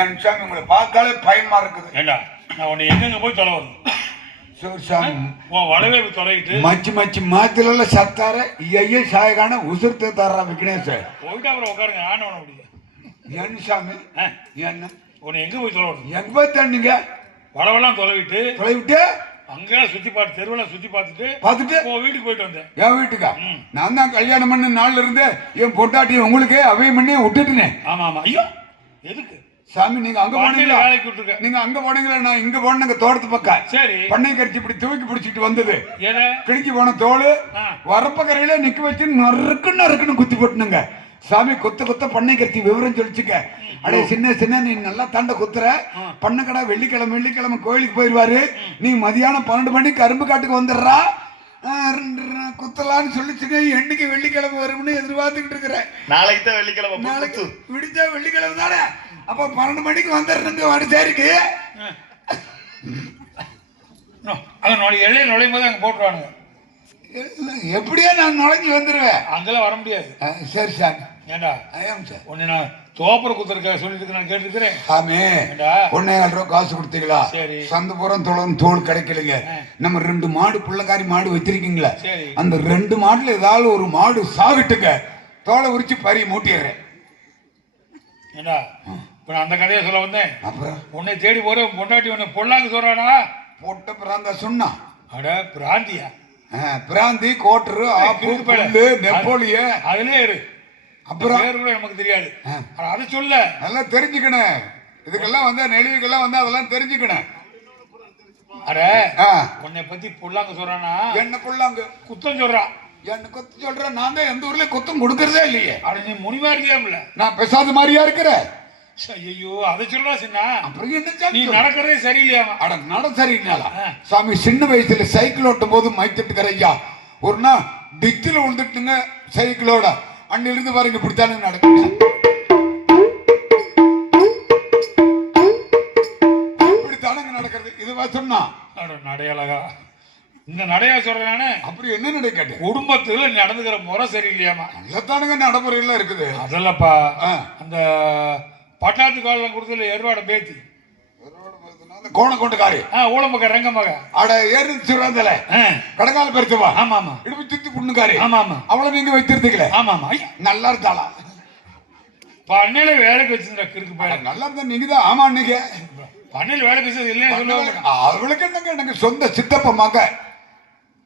என் சாமி உங்களை பார்த்தாலே பயமா இருக்குது. ஏண்டா? நான் உன்னை எங்கெங்க போய் தொலை தொலைகிட்டு மச்சி மச்சி மாத்தில சத்தார ஐய சாயகான உசுர்த்து தர்ற விக்னேஷ். உட்காருங்க ஆன பண்ண முடியும் என் சாமி? என்ன உன்னை எங்க போய் வரும் எங்க போய் தண்ணீங்க வளவெல்லாம் தொலைவிட்டு தொலைவிட்டு? அங்கெல்லாம் சுத்தி பார்த்து தெருவெல்லாம் சுத்தி பார்த்துட்டு பார்த்துட்டு? உன் வீட்டுக்கு போயிட்டு வந்தேன். என் வீட்டுக்கா. நான் தான் கல்யாணம் பண்ண நாள்ல இருந்து என் பொட்டாட்டி உங்களுக்கு அவை பண்ணி விட்டுட்டுனேன். ஆமா ஆமா. ஐயோ! எதுக்கு? சாமி நீங்க அங்க போனீங்களா? வேலைக்கு விட்டுருக்க. நீங்க அங்க போனீங்களா? நான் இங்க போனேங்க தோட்டத்து பக்கம். சரி. பண்ணை கரிச்சு இப்படி தூக்கி பிடிச்சிட்டு வந்தது. கிழிஞ்சு போன தோல். ஆ. வரப்பக்கரையில நிக்க வச்சு நறுக்கு நறுக்குன்னு குத்தி போட்டுனுங்க. சாமி கொத்த கொத்த பண்ணை கரிச்சி விவரம் சொல்லிச்சுக்க அடே சின்ன சின்ன நீ நல்லா தாண்ட குத்துற. பண்ணக்கடா வெள்ளிக்கிழமை வெள்ளிக்கிழமை கோயிலுக்கு போயிடுவாரு நீ மதியானம் பன்னெண்டு மணிக்கு கரும்பு காட்டுக்கு வந்துடுறா. குத்தலான்னு சொல்லிச்சுங்க. என்னைக்கு வெள்ளிக்கிழமை வரும்னு எதிர்பார்த்துக்கிட்டு இருக்கிறேன். நாளைக்கு தான் வெள்ளிக்கிழமை நாளைக்கு. விடிஞ்சா வெள்ளிக்கிழமை தானே? அப்ப பன்னெண்டு மணிக்கு வந்துடுறேங்க வடிசேரிக்கு அங்க நுழை எல்லையில் நுழையும் போது அங்க போட்டுருவானுங்க. எப்படியோ நான் நுழைஞ்சு வந்துடுவேன் அங்கெல்லாம் வர முடியாது. சரி சார். ஏண்டா? I am sir. உன்னை நான் தோப்புற குத்துருக்க சொல்லிட்டு நான் கேட்டிருக்கிறேன். சாமி? ஒன்னே ரூபா காசு கொடுத்தீங்களா? சரி. சந்தபுரம் தோளம் தோல் கிடைக்கலைங்க. நம்ம ரெண்டு மாடு புள்ளக்காரி மாடு வச்சிருக்கீங்களா? சரி. அந்த ரெண்டு மாடுல ஏதாவது ஒரு மாடு சாகட்டுங்க. தோலை உரிச்சு பறி மூட்டிடுறேன். ஏண்டா? இப்ப நான் அந்த கதையை சொல்ல வந்தேன். அப்புறம்? உன்னை தேடி உன் பொண்டாட்டி உன்னை பொல்லாங்க சொல்றானா? போட்ட பிராந்தா சொன்னா. அட பிராந்தியா? பிராந்தி கோட்டரு ஆப்பு. புல்லு நெப்போலிய. அதுலயே இரு. அப்புறம்? பேர் கூட நமக்கு தெரியாது. அதை சொல்ல. நல்லா தெரிஞ்சுக்கணும் இதுக்கெல்லாம் வந்தா நெளிவுக்கெல்லாம் வந்தா அதெல்லாம் தெரிஞ்சுக்கணும் அட உன்னை பத்தி பொல்லாங்க சொல்றானா என்ன புள்ளாங்க குத்தம் சொல்றான் என்ன கொத்து சொல்றேன் நான் தான் எந்த ஊர்லயும் கொத்தம் கொடுக்கறதே இல்லையே. அட நீ முனிவா இருக்கியாம்ல நான் பெசாத மாதிரியா இருக்கிறேன் ஐயோ அதை சொல்றா சின்ன. அப்புறம் என்ன நீ நடக்கிறதே சரியில்லையாமா அட நட சரினால ஆ. சாமி சின்ன வயசுல சைக்கிள் ஓட்டும் போது மைத்துட்டுக்கிற ஐயா. ஒரு நாள் டிச்சில் விழுந்துட்டுங்க சைக்கிளோட அன்னிலிருந்து பாருங்க இப்படித்தானே நடக்குங்க. இப்படித்தானங்க நடக்கிறது. இதுவா சொன்னா? அட நடையழகா. இந்த நடையா சொல்றேன் அப்படி என்ன நடக்காட்டு குடும்பத்துல நடந்துக்கிற முறை சரியில்லையாமா நல்லதானுங்க நடைமுறையெல்லாம் இருக்குது. அதல்லப்பா. ஆ. அந்த பட்டாத்து காலம் கொடுத்தல எருவாட பேத்தி அந்த கோண கொண்டுக்காரு. ஆ ஊழமக்க ரங்கமக அட ஏறு சிறந்தல ஆ, கடகால பெருத்துவா ஆமா ஆமா இடுப்பு சுத்தி புண்ணுக்காரு. ஆமா ஆமா அவளை நீங்க வைத்திருந்தீங்களே? ஆமா ஆமா நல்லா இருந்தாளா? பண்ணையில வேலைக்கு வச்சிருந்த கிறுக்கு பையன் நல்லா இருந்தா நீங்க தான் ஆமா நீங்க பண்ணையில வேலைக்கு வச்சது இல்லையா சொல்லுவாங்க. அவளுக்கு என்னங்க எனக்கு சொந்த சித்தப்ப மக?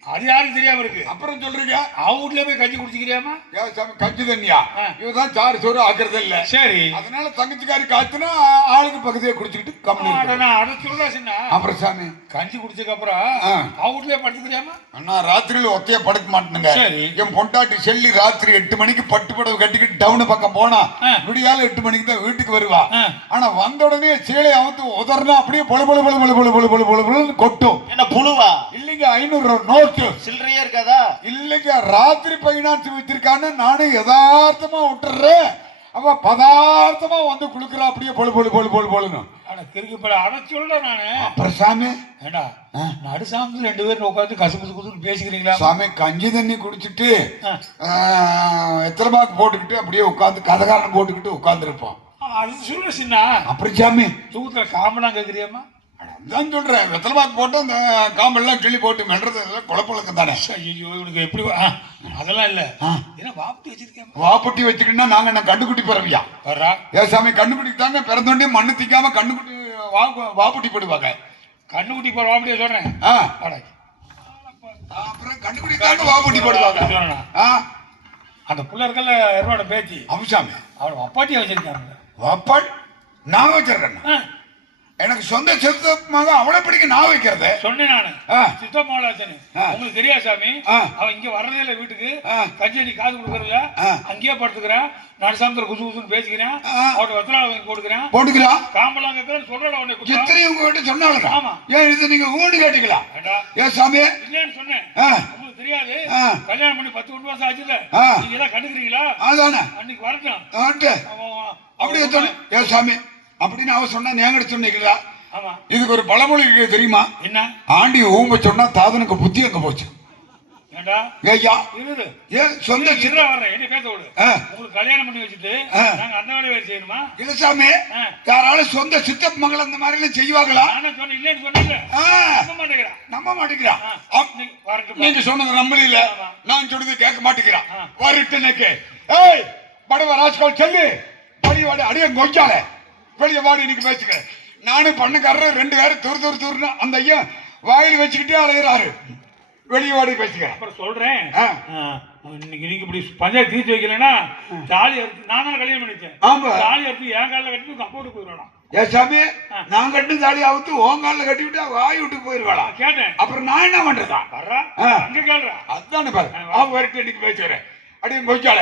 அது யாரும் தெரியாம இருக்கு? அப்புறம் சொல்றீங்க? அவங்க வீட்லயே போய் கஞ்சி குடிச்சிக்கிறியாமா கஞ்சி தண்ணியா? இவதான் சாரு சோறு ஆக்குறது இல்ல. சரி. அதனால தங்கச்சிக்காரு காய்ச்சுனா ஆளுக்கு பக்கத்தையே குடிச்சுக்கிட்டு கம்மி அதை சொல்றா சின்ன அப்புறம் சாமி. கஞ்சி குடிச்சதுக்கு அப்புறம் அவங்க வீட்லயே படுத்துக்கிறியாமா அண்ணா ராத்திரியில ஒத்தைய படுக்க மாட்டேங்க சரி. என் பொண்டாட்டி செல்லி ராத்திரி எட்டு மணிக்கு பட்டு புடவை கட்டிக்கிட்டு டவுன் பக்கம் போனா விடியால எட்டு மணிக்கு தான் வீட்டுக்கு வருவா. ஆனா வந்த உடனே சேலை அவத்து உதறனா அப்படியே பொழு பொல பொல பொல பொல பொல பொல கொட்டும் என்ன புழுவா இல்லைங்க ஐநூறு நோட் நோட்டு சில்லறையே இருக்காதா? இல்லைங்க ராத்திரி பைனான்ஸ் வச்சிருக்கான்னு நானும் யதார்த்தமா விட்டுறேன். அவ பதார்த்தமா வந்து குளுக்குறா அப்படியே பொழு பொழு பொழு பொழு பொழுன்னு. அட கிறுக்கு பையன் அதை சொல்றேன் நானு. அப்புறம் சாமி ஏண்டா நடு சாமத்துல ரெண்டு பேரும் உட்காந்து கசு குசு குசுன்னு பேசிக்கிறீங்களா? சாமி கஞ்சி தண்ணி குடிச்சிட்டு. எத்தனை பாக்கு போட்டுக்கிட்டு அப்படியே உட்காந்து கதகாரம் போட்டுக்கிட்டு உட்காந்துருப்போம் அது சொல்ற சின்ன. அப்புறம் சாமி தூக்கத்துல காமெல்லாம் கேக்குறியாமா அதான் சொல்றேன். வெத்தலை பாக்கு போட்டு அந்த காம்பெல்லாம் கிள்ளி போட்டு மெல்றது எல்லாம் குழப்பழக்கம் தானே. ஐயோ இவனுக்கு எப்படி அதெல்லாம் இல்ல. ஆ. என்ன வாப்டி வச்சிருக்கேன் வாப்புட்டி வச்சுக்கிட்டா நாங்க என்ன கண்டுக்குட்டி பிறவியா? வர்றா. ஏ சாமி கண்ணுக்குட்டி தாங்க பிறந்தோண்டே மண்ணு திக்காம கண்ணுக்குட்டி வா வாப்புட்டி போடுவாங்க. கண்ணுக்குட்டி போற வாப்டியே சொல்றேன்? ஆ. அப்புறம் கண்டுபிடி தாங்க வாபுட்டி போடுவாங்க? ஆ. அந்த புள்ள இருக்கல எருவாட பேத்தி. அம்சாமி அவன் அப்பாட்டியா வச்சிருக்காங்க வாப்பாள் நான் வச்சிருக்கேன். எனக்கு சொந்த சித்தமாக அவளை பிடிக்க நான் வைக்கிறது. சொன்னேன் நானு. ஆ. சித்தம்மாளாச்சனு ஆ. உங்களுக்கு தெரியா சாமி. அவன் இங்க வர்றதே இல்ல வீட்டுக்கு. ஆ. கஞ்சடி காது கொடுக்கறதுல. அங்கேயே படுத்துக்கிறான். நடுசாமத்துல குசு குசுன்னு பேசிக்கிறேன். அவட்ட வெத்தலை வாங்கி கொடுக்குறேன் போட்டுக்கலாம். காம்பெல்லாம் கேட்கறேன் சொல்றல குத்தம் சித்திரை உங்ககிட்ட சொன்னாலும் ஆமா. ஏன் இது நீங்க கேட்டீங்களா? ஏண்டா, ஏன் சாமி. இல்லைன்னு சொன்னேன். உங்களுக்கு தெரியாது. கல்யாணம் பண்ணி பத்து ஒன்று மாசம் ஆச்சுல ஆ. நீங்க எல்லாம் கண்டுக்கிறீங்களா? அதானே. அன்னைக்கு வரட்டும். அவன் அவன் அப்படியே சொன்ன ஏன் சாமி. அப்படின்னு அவ சொன்னா நேங்கட சொன்னீங்களா இதுக்கு ஒரு பழமொழி தெரியுமா? என்ன? ஆண்டி ஊம்ப சொன்னா தாதனுக்கு புத்தி அங்க போச்சு? சொந்த கல்யாணம் பண்ணி வச்சுட்டு அந்த வேலையை செய்யணுமா? இளசாமி யாராலும் சொந்த சித்தப் அந்த மாதிரி எல்லாம் செய்வாங்களா இல்லன்னு சொன்னாங்க நம்ப மாட்டேங்கிறான் நீங்க சொன்னது நம்பல நான் சொன்னது கேட்க மாட்டேங்கிறான் வரட்டு ஏய் படவ ராஜ்கோல் செல்லு. படி வாடி அடிய கொஞ்சாலே. வெளிய வாடி இன்னைக்கு பேசுக்க நானும் பண்ணக்காரர் ரெண்டு பேரும் துரு துரு துருன்னு அந்த ஐயா வாயில் வச்சுக்கிட்டே அலையிறாரு. வெளிய வாடி பேசுக்க. அப்புறம் சொல்றேன். இன்னைக்கு நீங்க இப்படி பஞ்சாயத்து தீர்த்து வைக்கலன்னா தாலி அறுத்து நான் கல்யாணம் பண்ணிச்சேன். ஆமா. தாலி அறுத்து என் காலில் கட்டி வீட்டுக்கு போயிடணும் ஏ சாமி. நான் கட்டு தாலி அவுத்து உன் காலில் கட்டி விட்டா வாய் விட்டு போயிருவாளா கேட்டேன். அப்புறம் நான் என்ன பண்றதா? வர்றா. அங்க கேள்றா. அதானே பாரு. அவன் வரட்டு இன்னைக்கு பேசுறேன் அடியே கொஞ்சால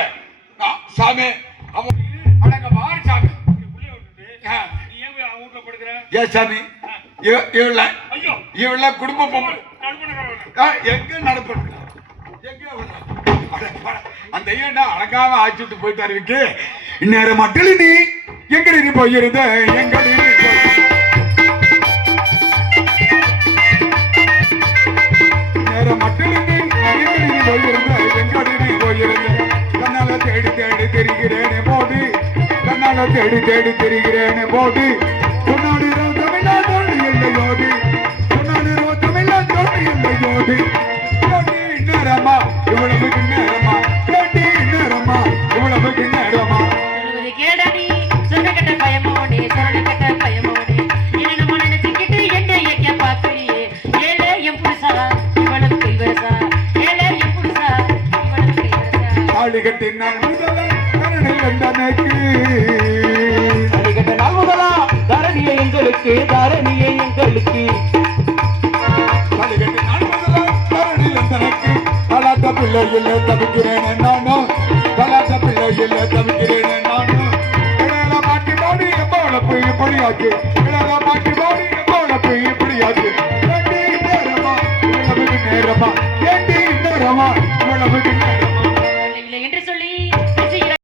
சாமி அவன் அடங்க மாறு சாமி. ஏ சாமி. இவ- இவள ஐயோ. இவள குடும்ப எங்க அட, அந்த ஐயனா அழகாம ஆச்சு விட்டு போயிட்டாரு விக்கு இந்நேரம் மட்டும் நீ எங்கடி போயிருந்த? எங்கடி கண்ணால தேடி தேடி தெரிகிறேனே போது பொன்னாடி தமிழ்நாடு இல்லையோடு பொன்னாடி தமிழ்நாடு இல்லையோடு ஏண்டி நேரமா? இவ்வளவு நேரமா? ஏண்டி நேரமா? இவ்வளவு நேரமா? கேடடி சொன்ன கட்ட பயமோனே சொன்ன கட்ட பயமோனே என்ன நினைச்சுக்கிட்டு என்ன ஏக்க பாக்குறியே ஏல என் புருஷா இவளுக்கு கைவரசா ஏல என் புருஷா இவளுக்கு கைவரசா நான் முதல்ல கரணில் வந்தனைக்கு இப்படியாச்சு இடையில பாட்டு பாடி எவ்வளவு இப்படியாச்சு நேரமா? நேரமா? நேரமா இவ்வளவு நேரமா?